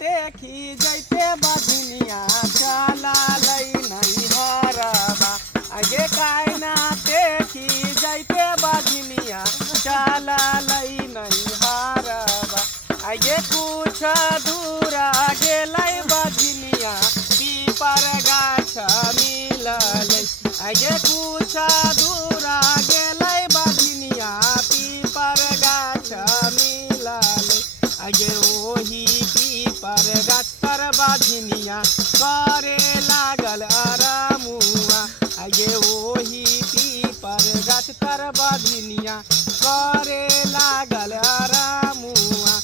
देखी जैते बजनिया चला लई नहीं हरबा आगे कायना देखी जैते बजनिया चला लई नहीं हरबा आगे कुछ दूरा गेलै बजनिया पीपर गाछ मिलल आगे कुछ दूरा गेलै बजनिया पीपर गाछ मिलल आगे ओही पीपर गाछ पर बजनिया करे लागल अरमुआ आगे ओही पीपर गाछ पर बजनिया करे लागल अरमुआ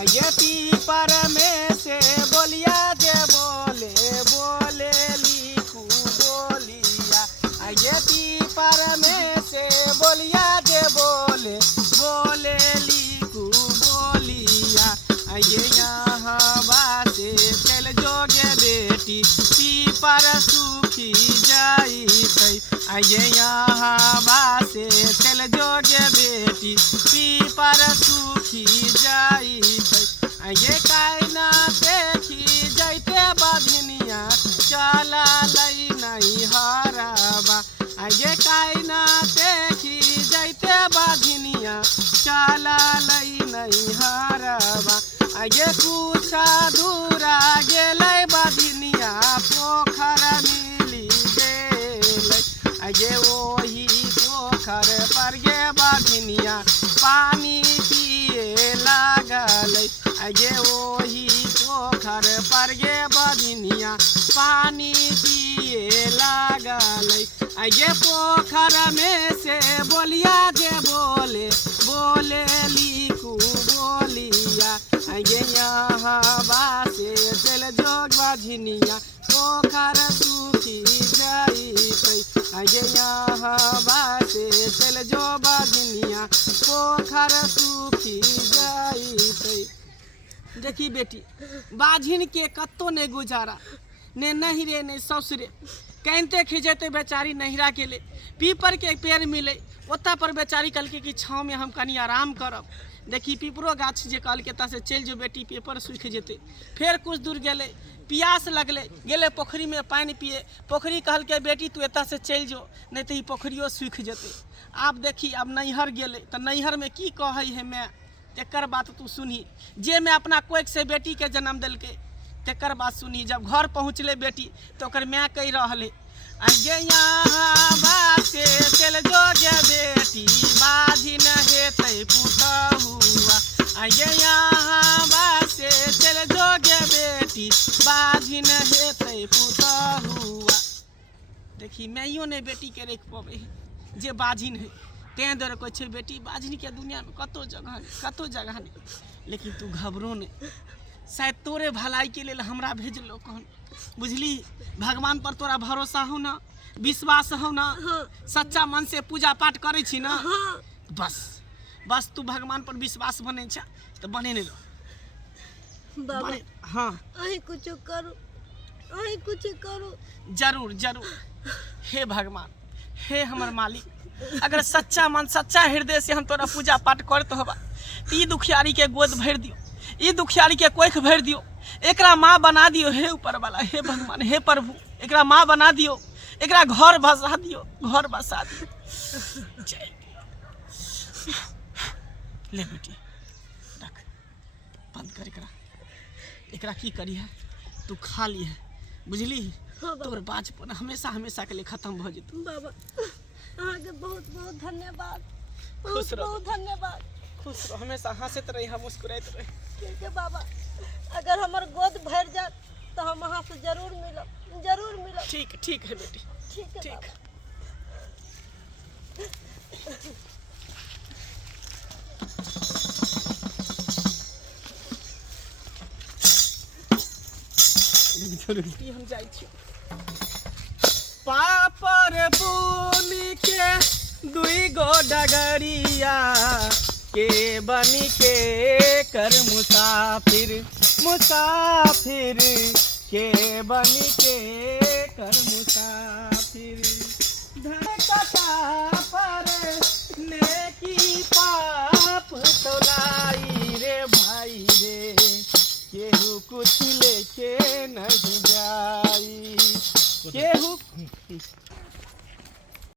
आगे पीपर में से बोलिया जे बोले बोले लिखू बोलिया आगे पीपर में से बोलिया जे बोले बोले लिखू बोलिया आगे यहाँ बासे चल जोगे बेटी पीपर सूखी जाई आगे यहाँ बासे चल जोगे बेटी पीपर सूखी जाई आगे कायना देखी जैते बजनिया चला लई नहीं हरबा आगे कायना देखी जैते बजनिया चला लई नहीं हरबा आगे कुछ दूरा गेलै बजनिया पोखर मिली गेलै आगे ओही पोखर पर गे बजनिया पानी पिए लागल आगे ओही पोखर पर गे बजनिया पानी पिए लागल आगे पोखर में से बोलिया जे बोले बोले लिखू बोलिया आगे यहाँ बासे चल जोग बजनिया पोखर सूखी जाई आगे यहाँ बासे चल जो बजनिया पोखर सूखी जाई। देखी बेटी बाझिन के कत्तो ने गुजारा ने नहिरे ने ससुरे कहते खिंचते बेचारी नहिरा के ले पीपर के पेड़ मिले ओता पर बेचारी कल के छाँव में हम कनी आराम करब। देखी पीपरो गाछ जे कल के से चल जो बेटी पेपर सूख जेते फिर कुछ दूर गेले पियास लगले गेले पोखरी में पानी पिए पोखरी कहल के बेटी तू एता से चल जो नहीं तो पोखरियो सूख जेते। आप देखी अब नैहर गेले तो नैहर में की कहे है मैं तेकर बात तू सुनी जे मैं अपना कोख से बेटी के जन्म दिल के तेकर बात सुनी। जब घर पहुँचले बेटी तो ओकर मैं कही रहले आगे यहाँ बासे चल जोगे बेटी बाझिन हेतै पुतहुआ आगे यहाँ बासे चल जोगे बेटी बाझिन हेतै पुतहुआ। देखी मैयो ने बेटी के रख पबे जे बाझिन है तें दर कोई छे बेटी बाझिन के दुनिया में कतो जगह नहीं लेकिन तू घबरो ने शायद तोरे भलाई के लिए हमरा भेजलो कहन बुझली भगवान पर तोरा भरोसा हो ना विश्वास हो ना सच्चा मन से पूजा पाठ करे छी ना बस तू भगवान पर विश्वास बने छ तो बने ने लो बाबा हाँ अही कुछ करो जरूर हे भगवान हे हमर मालिक अगर सच्चा मन सच्चा हृदय से हम तोरा पूजा पाठ करत होबा ई दुखियारी के गोद भर दियो ई दुखियारी के कोख भर दियो एकरा माँ बना दियो हे ऊपर वाला हे भगवान हे प्रभु एकरा माँ बना दियो एकरा घर बसा दियो जय ले बेटी रख बंद कर एकरा की करी है तू खा ली है बुझली तोर बाजपन हमेशा के लिए खत्म भ जेतौ। बाबा आगे बहुत धन्यवाद खुश रहो धन्यवाद खुश रहो हमेशा हंसत रही मुस्कुरात रही। ठीक है बाबा अगर हमार गोद भर जात तो हम वहाँ से जरूर मिलब ठीक है बेटी ठीक है हम जाइ छी पापर बुनी के दुई गो डगरिया के बनी के कर मुसाफिर के बनी के कर मुसाफिर धड़कता पर नेकी पाप तोलाई रे भाई रे केहू कुछ लेके नहीं जाई केहू